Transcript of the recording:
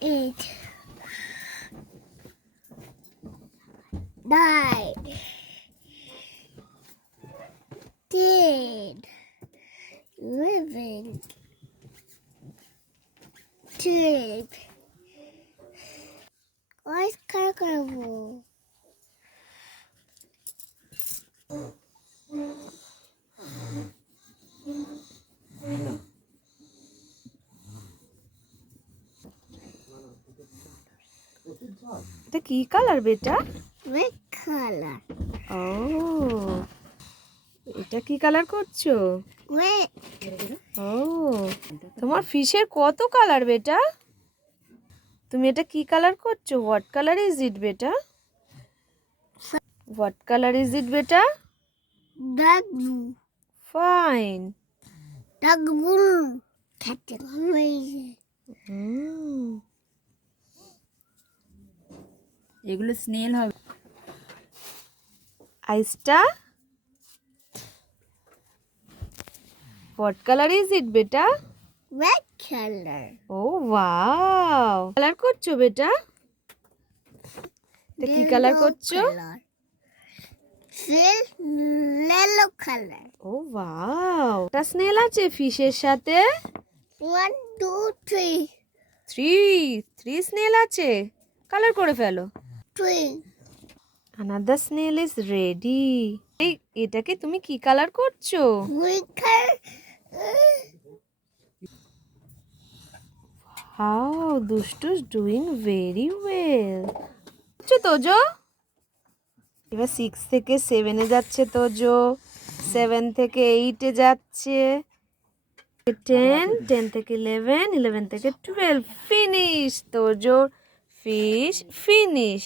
8, 9, 10, 11, 12. Why is colorful? এটা কি colour বেটা? Red color. ও, এটা কি কালার করছো? Red. ও, তোমার ফিশের কত কালার বেটা? তুমি এটা কি কালার করছো? হোয়াট কালার ইজ ইট বেটা? হোয়াট কালার ইজ ইট বেটা? Dark blue. Fine. Dark blue. Captain Amazing. এগুলো স্নেল হবে। আইসটা হোয়াট কালার ইজ ইট বেটা? Red color. ও ওয়াও, কালার করছো বেটা? এটা কি কালার করছো? Yellow color. ও ওয়াও, একটা স্নেল আছে ফিশের সাথে। 1, 2, 3. থ্রি স্নেল আছে। কালার করে ফেলো। 3. Another snail is ready. এটাকে তুমি কি কালার করছো? Green color. হাউ, দুষ্টুস ডুইং ভেরি ওয়েল। তোজো এবার 6 থেকে 7-এ যাচ্ছে তোজো, 7 থেকে 8-এ যাচ্ছে, 10 থেকে 11, 11 থেকে 12। Finish Tojo, fish finish.